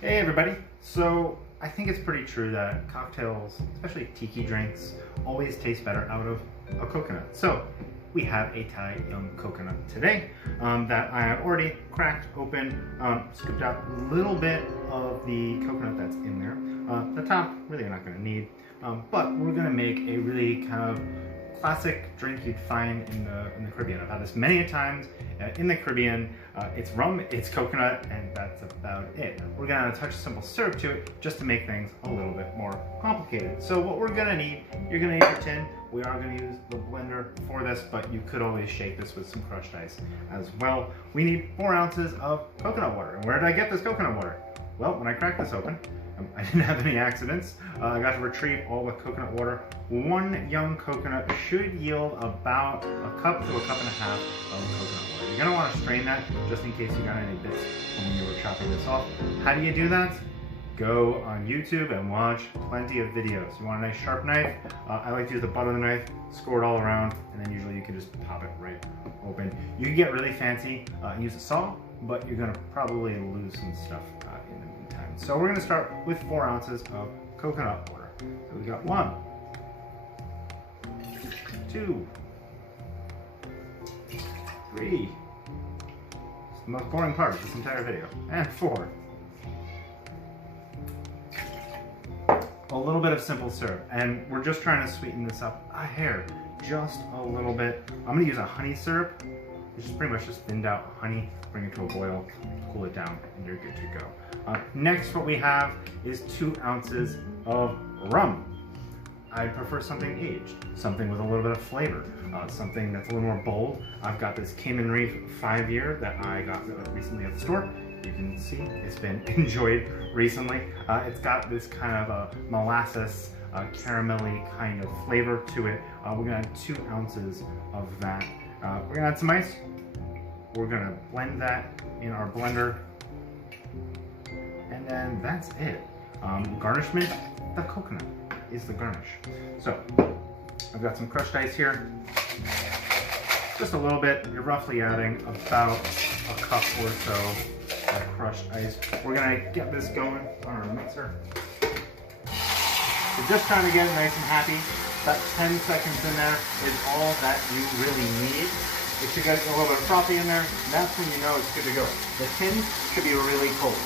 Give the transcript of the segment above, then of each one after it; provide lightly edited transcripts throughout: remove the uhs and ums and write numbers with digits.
Hey everybody! So I think it's pretty true that cocktails, especially tiki drinks, always taste better out of a coconut. So we have a Thai young coconut today that I have already cracked open, scooped out a little bit of the coconut that's in there. The top, really you're not going to need, but we're going to make a really kind of classic drink you'd find in the Caribbean. I've had this many times in the Caribbean. It's rum, it's coconut, and that's about it. We're gonna touch a simple syrup to it just to make things a little bit more complicated. So what we're gonna need, you're gonna need your tin. We are gonna use the blender for this, but you could always shake this with some crushed ice as well. We need 4 ounces of coconut water. And where did I get this coconut water? Well, when I cracked this open, I didn't have any accidents. I got to retrieve all the coconut water. 1 young coconut should yield about a cup to a cup and a half of coconut water. You're gonna want to strain that just in case you got any bits from when you were chopping this off. How do you do that? Go on YouTube and watch plenty of videos. You want a nice sharp knife? I like to use the butt of the knife, score it all around, and then usually you can just pop it right open. You can get really fancy and use a saw, but you're gonna probably lose some stuff in the meantime. So we're gonna start with 4 ounces of coconut water. So we got 1, 2, 3. It's the most boring part of this entire video. And 4. A little bit of simple syrup, and we're just trying to sweeten this up a hair, just a little bit. I'm gonna use a honey syrup, which is pretty much just thinned out honey, bring it to a boil, cool it down, and you're good to go. Next, what we have is 2 ounces of rum. I prefer something aged, something with a little bit of flavor, something that's a little more bold. I've got this Cayman Reef 5-year that I got recently at the store. You can see it's been enjoyed recently. It's got this kind of a molasses, caramelly kind of flavor to it. We're gonna add 2 ounces of that. We're gonna add some ice. We're gonna blend that in our blender. And then that's it. Garnishment, the coconut is the garnish. So I've got some crushed ice here. Just a little bit. You're roughly adding about a cup or so of crushed ice. We're gonna get this going on our mixer. We're just trying to get it nice and happy. That 10 seconds in there is all that you really need. It should get a little bit of frothy in there, and that's when you know it's good to go. The tin should be really cold.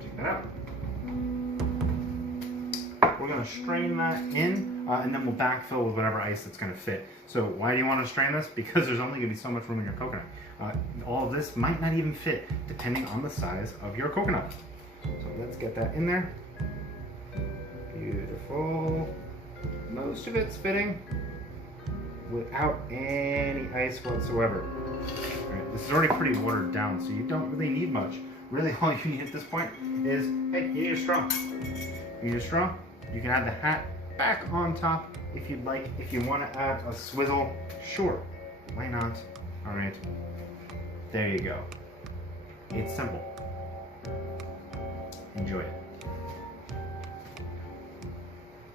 Take that out. We're going to strain that in, and then we'll backfill with whatever ice that's going to fit. So why do you want to strain this? Because there's only going to be so much room in your coconut. All of this might not even fit, depending on the size of your coconut. So let's get that in there. Beautiful. Most of it's fitting without any ice whatsoever. All right, this is already pretty watered down, so you don't really need much. Really, all you need at this point is, hey, you need a straw. You need a straw. You can add the hat back on top if you'd like. If you want to add a swizzle, sure, why not? All right, there you go. It's simple. Enjoy it.